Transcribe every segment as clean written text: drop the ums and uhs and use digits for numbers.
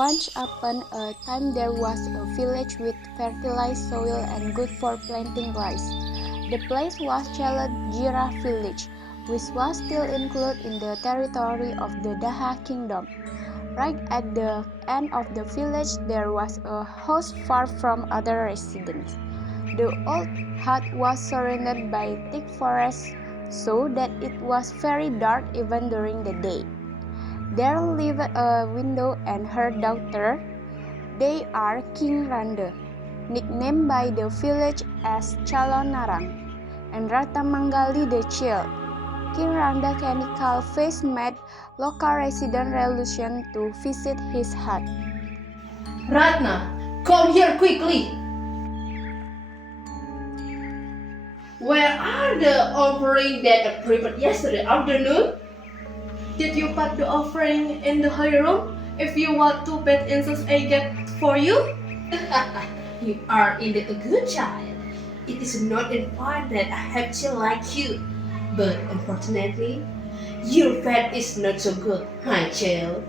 Once upon a time there was a village with fertilized soil and good for planting rice. The place was called Giraffe Village, which was still included in the territory of the Daha Kingdom. Right at the end of the village there was a house far from other residents. The old hut was surrounded by thick forest, so that it was very dark even during the day. There lived a widow and her daughter. They are King Randa, nicknamed by the village as Calon Narang, and Ratna Manggali the child. King Randa Chemical Face made local resident resolution to visit his hut. Ratna, come here quickly. Where are the offerings that I prepared yesterday afternoon? Did you put the offering in the high room? If you want to put incense I get for you? You are indeed a good child. It is not in fun that I have child like you, but unfortunately, your faith is not so good, my child.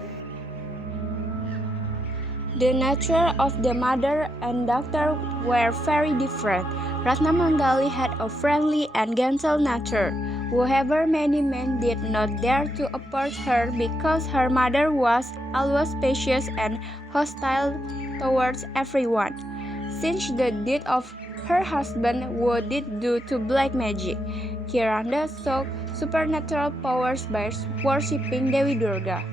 The nature of the mother and daughter were very different. Ratna Manggali had a friendly and gentle nature. However, many men did not dare to approach her because her mother was always spacious and hostile towards everyone. Since the death of her husband who did due to black magic, Kiranda sought supernatural powers by worshipping Dewi Durga,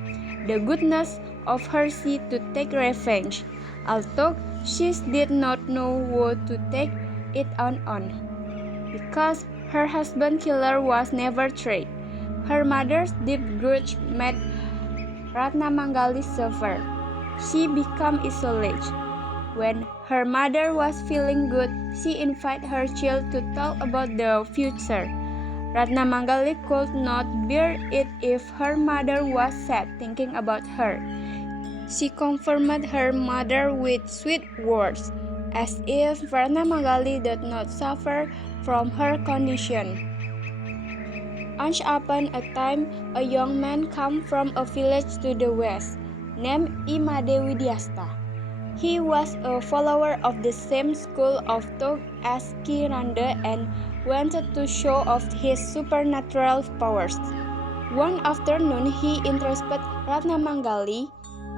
the goodness of her seed to take revenge, although she did not know who to take it on, because her husband killer was never tried. Her mother's deep grudge made Ratna Manggali suffer. She became isolated. When her mother was feeling good, she invited her child to talk about the future. Ratna Manggali could not bear it if her mother was sad thinking about her. She comforted her mother with sweet words, as if Ratna Manggali did not suffer from her condition. Once upon a time, a young man came from a village to the west, named Imade Widyasta. He was a follower of the same school of thought as Kiranda and wanted to show off his supernatural powers. One afternoon, he interested Ratna Manggali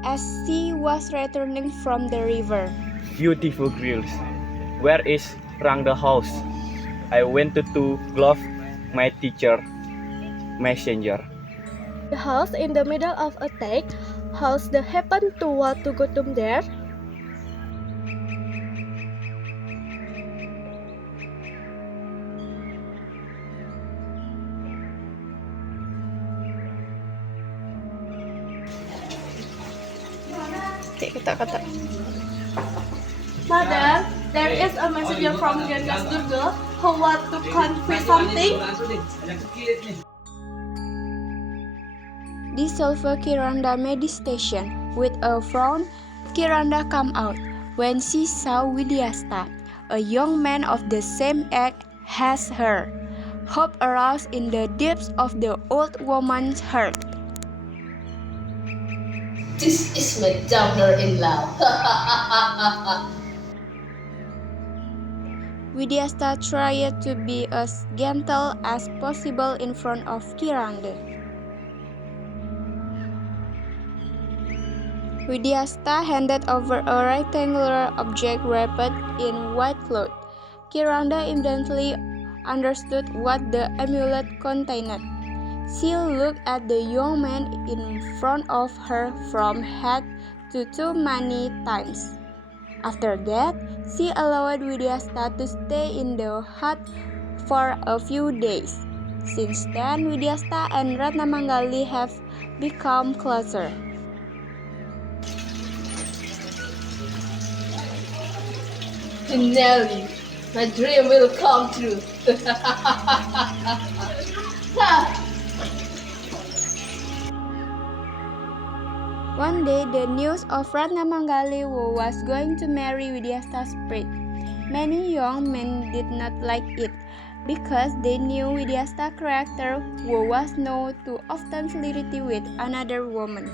as she was returning from the river. Beautiful girls, where is Rangda house? I wanted to glove my teacher messenger. The house in the middle of a take. How's the happen to want to go to there? Kata-kata. Mother, there is a messenger from Genghis Durga who want to confess something. Dissolve Kiranda meditation. With a frown, Kiranda came out. When she saw Widyasta, a young man of the same age as her, hope arose in the depths of the old woman's heart. This is my daughter-in-law. Widyasta tried to be as gentle as possible in front of Kiranda. Widyasta handed over a rectangular object wrapped in white cloth. Kiranda immediately understood what the amulet contained. She looked at the young man in front of her from head to toe many times. After that, she allowed Widyasta to stay in the hut for a few days. Since then, Widyasta and Ratna Manggali have become closer. Finally, my dream will come true. One day, the news of Ratna Manggali who was going to marry Widyasta spread. Many young men did not like it because they knew Widyasta's character, who was known to often flirt with another woman.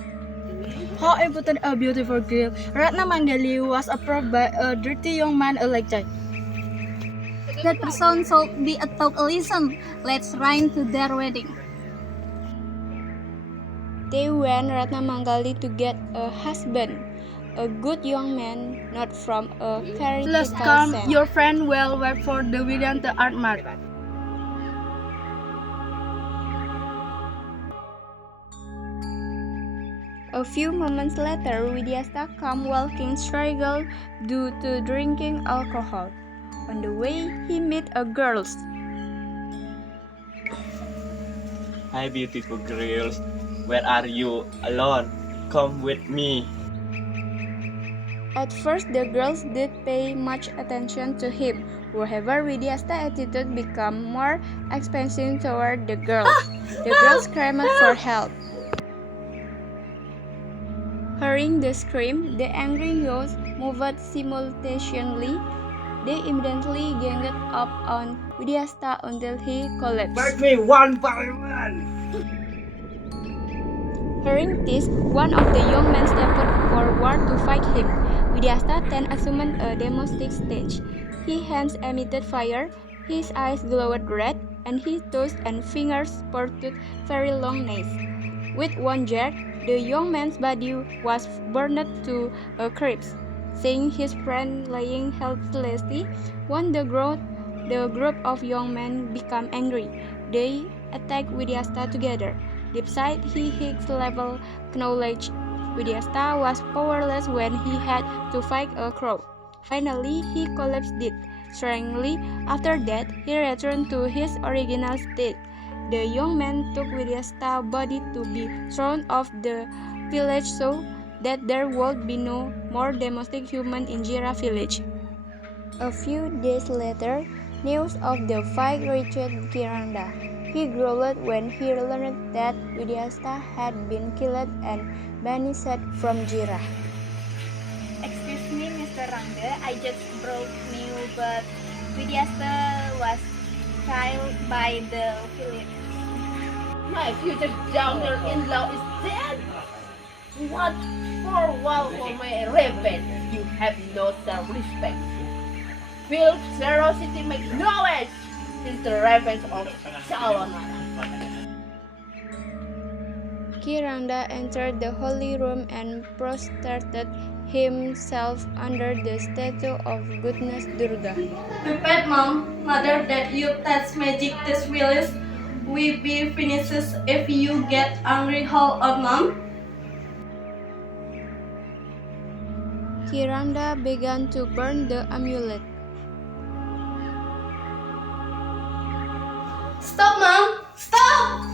How important a beautiful girl. Ratna Mangali was approved by a dirty young man elected. That person should be a tokenism. Let's run to their wedding. They went Ratnamangali to get a husband, a good young man, not from a Let's heretical calm sect. your friend well wait for the Vedanta art mart. A few moments later, Vidyasta came walking struggle due to drinking alcohol. On the way, he met a girl. Hi, beautiful girls. Where are you? Alone. Come with me. At first, the girls did pay much attention to him. However, Vidyasta's attitude became more expansive toward the girls. The girls screamed for help. Hearing the scream, the angry youths moved simultaneously. They immediately ganged up on Vidyasta until he collapsed. me one by one. Hearing this, one of the young men stepped forward to fight him. Vidyasta then assumed a domestic stage. His hands emitted fire, his eyes glowed red, and his toes and fingers sported very long nails. With one jerk, the young man's body was burned to a crisp. Seeing his friend lying helplessly, the group of young men became angry. They attacked Vidyasta together. Deep side, his level knowledge. Vidyasta was powerless when he had to fight a crowd. Finally, he collapsed dead. Strangely, after that, he returned to his original state. The young man took Vidyasta's body to be thrown off the village so that there would be no more domestic human in Jira village. A few days later, news of the fight reached Kiranda. He growled when he learned that Vidyasta had been killed and banished from Jira. Excuse me, Mr. Rangga, I just brought news, but Vidyasta was killed by the village. My future daughter-in-law is dead. What for while for my revenge? You have no self-respect. Feel ferocity make noise. Is the revenge of Salonara. Kiranda entered the holy room and prostrated himself under the statue of goddess Durga. Prepare, Mom, Mother, that you test magic this release. We be finishes if you get angry. Hold on, Mom. Kiranda began to burn the amulet. Stop, Mom! Stop!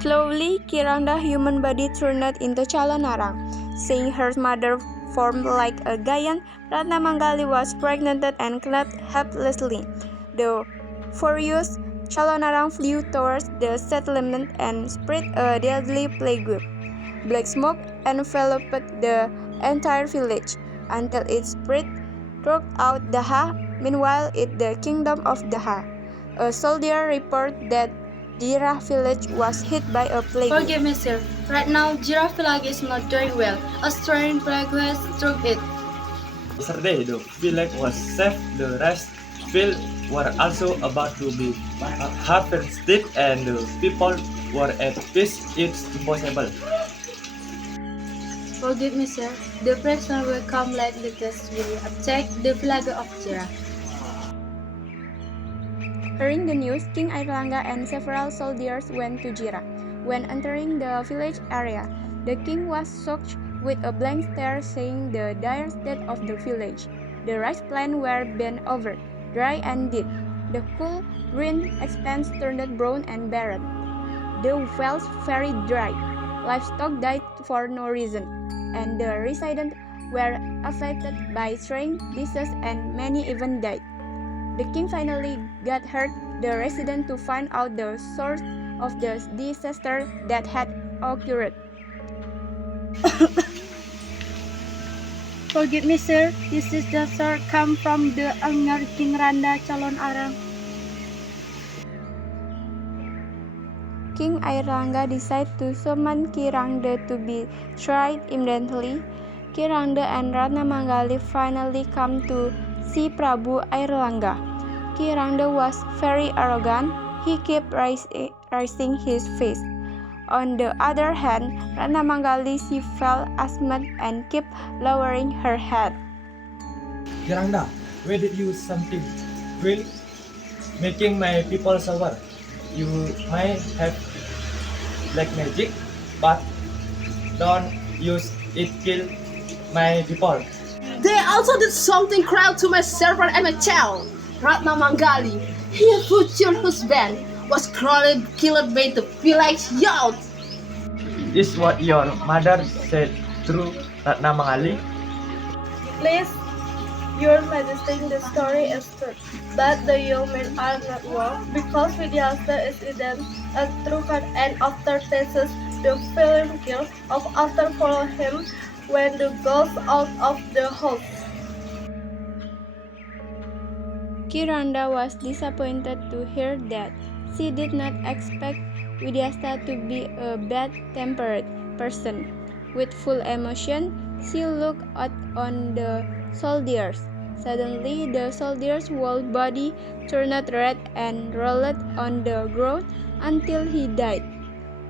Slowly, Kiranda's human body turned into Calonarang. Seeing her mother formed like a giant, Ratnamangali was pregnant and clapped helplessly. The furious Calonarang flew towards the settlement and spread a deadly plague. Black smoke enveloped the entire village until it spread throughout Daha. Meanwhile, in the kingdom of Daha, a soldier reported that Jira village was hit by a plague. Forgive me, sir. Right now, Jira village is not doing well. A strange plague has struck it. Yesterday, the village was saved. The rest field were also about to be harvested, and the people were at peace. It's impossible. Forgive me, sir. The person will come like this will attack the village of Jira. Hearing the news, King Airlangga and several soldiers went to Jira. When entering the village area, the king was shocked with a blank stare, seeing the dire state of the village. The rice plants were bent over, dry and dead. The cool, green expanse turned brown and barren. The wells very dry. Livestock died for no reason, and the residents were affected by strange diseases and many even died. The king finally got the resident to find out the source of the disaster that had occurred. Forgive me, sir. This disaster come from the anger King Randa Calonarang. King Airangga decided to summon Kirangda to be tried immediately. Kirangda and Ratna Manggali finally come to see Prabu Airlangga. Kirangda was very arrogant. He kept raising his face. On the other hand, Ratna Manggali she felt ashamed and kept lowering her head. Kirangda, why did you something? Really? Making my people suffer. You might have black magic, but don't use it kill my people. They also did something cruel to my servant and my child. Ratna Manggali, her future husband, was cruelly killed by the village youth. Is what your mother said true, Ratna Mangali? Please, Your Majesty, the story is true, but the young men are not wrong because Vidyasta is in them a true God, and after Theseus, the film kills of after follow him when the goes out of the house. Kirangda was disappointed to hear that. She did not expect Vidyasta to be a bad-tempered person. With full emotion, she looked out on the soldiers. Suddenly, the soldier's whole body turned red and rolled on the ground until he died.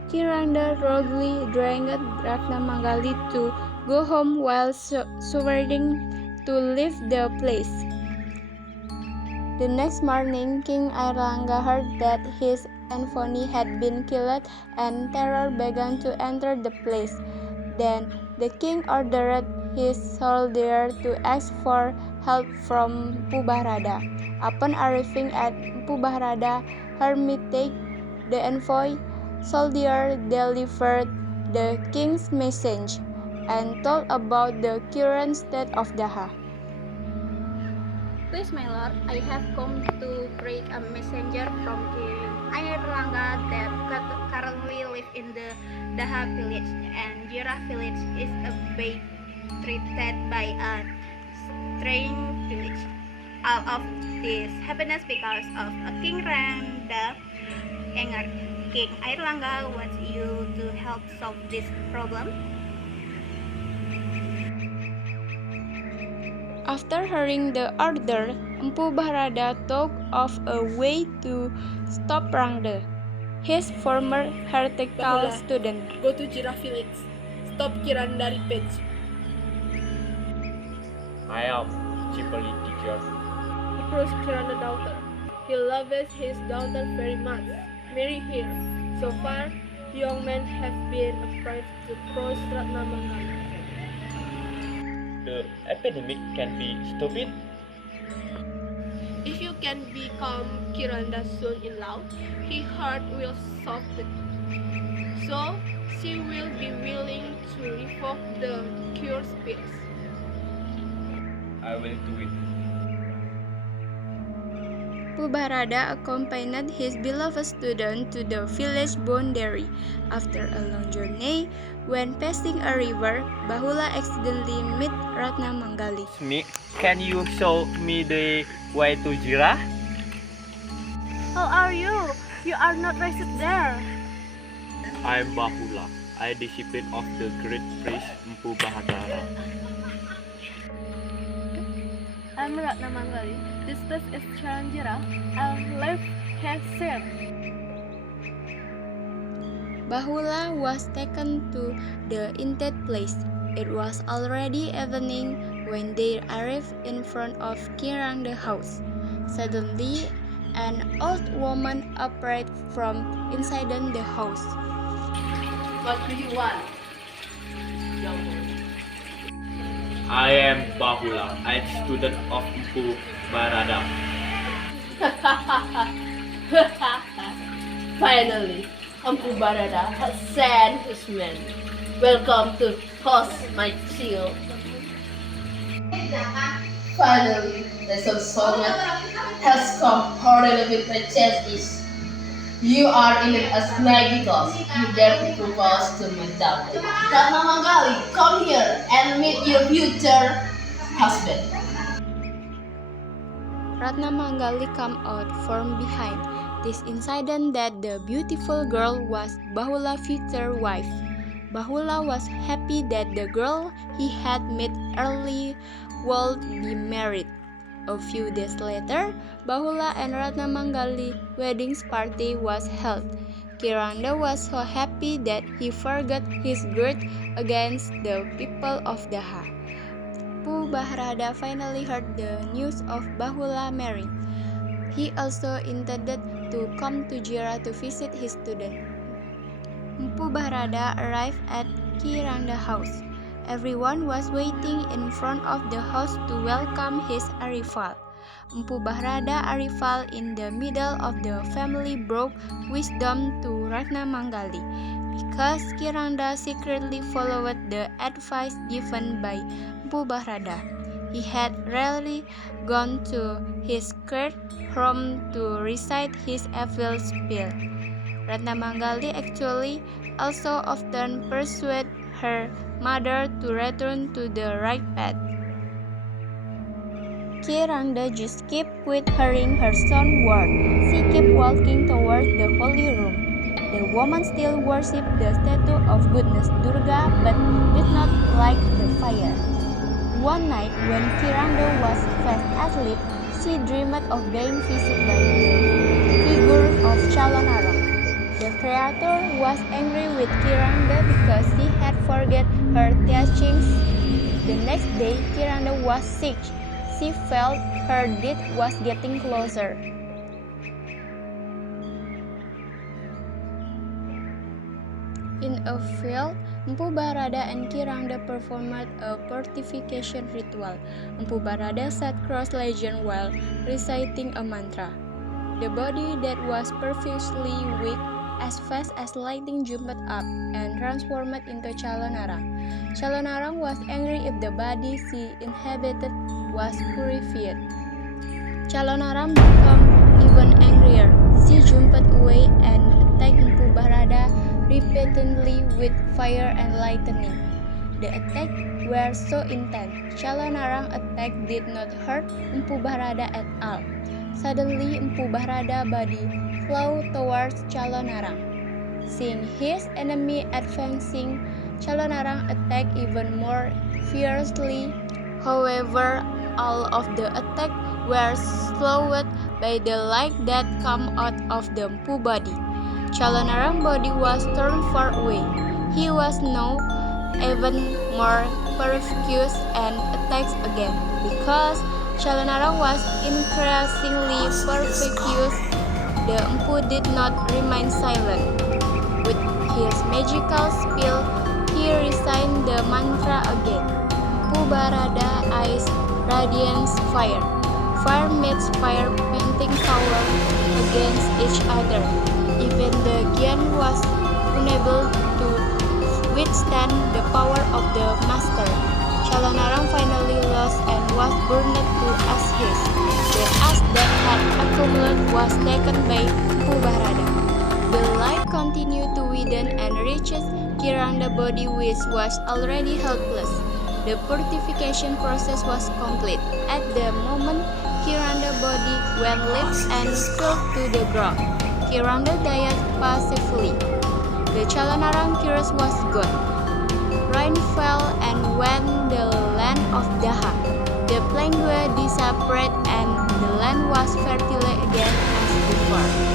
Kirangda rudely dragged Ratna Manggali to go home while swearing to leave the place. The next morning, King Airlangga heard that his envoy had been killed and terror began to enter the place. Then the king ordered his soldier to ask for help from Pubarada. Upon arriving at Pubarada hermitage, the envoy soldier delivered the king's message and told about the current state of Daha. Please, my lord, I have come to bring a messenger from King Airlangga that currently live in the Daha village, and Jirah village is being treated by a strange village. All of this happiness because of a King Rangda anger. King Airlangga wants you to help solve this problem. After hearing the order, Empu Bharada thought of a way to stop Rangda, his former heretical student. Go to Jirah village. Stop Kirangda revenge. I am chiefly teacher. Approach Kiranda's daughter. He loves his daughter very much. Marry her. So far, young men have been afraid to cross Ratna Manggali. The epidemic can be stopped. If you can become Kiranda soon in law, his heart will soften. So she will be willing to revoke the cure spells. I will do it. Pubarada accompanied his beloved student to the village boundary. After a long journey, when passing a river, Bahula accidentally met Ratna Manggali. Can you show me the way to Jirah? How are you? You are not raised there. I am Bahula. I disciple of the great priest Empu Bahadara. I'm Ratna Manggali. This place is Charanjira. I live here. Bahula was taken to the intended place. It was already evening when they arrived in front of Kirangda's house. Suddenly, an old woman appeared from inside the house. What do you want? I am Bahula. I am student of Empu Barada. Finally, Empu Barada has sent his men. Welcome to host my child. Finally, the Sultan has come ordered with my justice. You are in it as night because you dare to propose to my daughter. Ratna Manggali, come here and meet your future husband. Ratna Manggali came out from behind. This incident that the beautiful girl was Bahula's future wife. Bahula was happy that the girl he had met early would be married. A few days later, Bahula and Ratna Manggali wedding party was held. Kiranda was so happy that he forgot his grudge against the people of Daha. Empu Bahrada finally heard the news of Bahula marrying. He also intended to come to Jira to visit his student. Empu Bahrada arrived at Kiranda's house. Everyone was waiting in front of the house to welcome his arrival. Empu Bahrada arrival in the middle of the family brought wisdom to Ratna Manggali, because Kiranda secretly followed the advice given by Empu Bahrada. He had rarely gone to his court home to recite his evil spell. Ratna Manggali actually also often persuaded her mother to return to the right path. Kiranda just kept with hearing her son's word. She kept walking towards the holy room. The woman still worshipped the statue of goddess Durga but did not like the fire. One night when Kiranda was fast asleep, she dreamed of being visited by the figure of Chalonarong. The creator was angry with Kiranda because she had forgot her teachings. The next day, Kiranda was sick. She felt her death was getting closer. In a field, Empu Bahrada and Kiranda performed a purification ritual. Empu Bahrada sat cross-legged while reciting a mantra. The body that was previously weak as fast as lightning jumped up and transformed into Chalonarang. Chalonarang was angry if the body she inhabited was purified. Chalonarang became even angrier. She jumped away and attacked Empu Bahrada repeatedly with fire and lightning. The attacks were so intense, Chalonarang attack did not hurt Empu Bahrada at all. Suddenly, Empu Bahrada's body flew towards Chalonarang. Seeing his enemy advancing, Chalonarang attacked even more fiercely. However, all of the attacks were slowed by the light that came out of the Empu body. Chalonarang's body was turned far away. He was now even more furious and attacks again. Because Chalonarang was increasingly furious, the Empu did not remain silent. With his magical spell, he recited the mantra again. Empu Bahrada's eyes radiated fire. Fire meets fire, painting power against each other. Even the Gyan was unable to withstand the power of the master. Chalonarang finally lost and was burned to ashes. The ash that had accumulated was taken by Empu Bahrada. The light continued to widen and reached Kiranda's body, which was already helpless. The purification process was complete. At the moment, Kiranda's body went limp and fell to the ground. Kiranda died passively. The Chalonarang curse was gone. Rain fell and when the land of Daha. The plains were disappeared and the land was fertile again as before.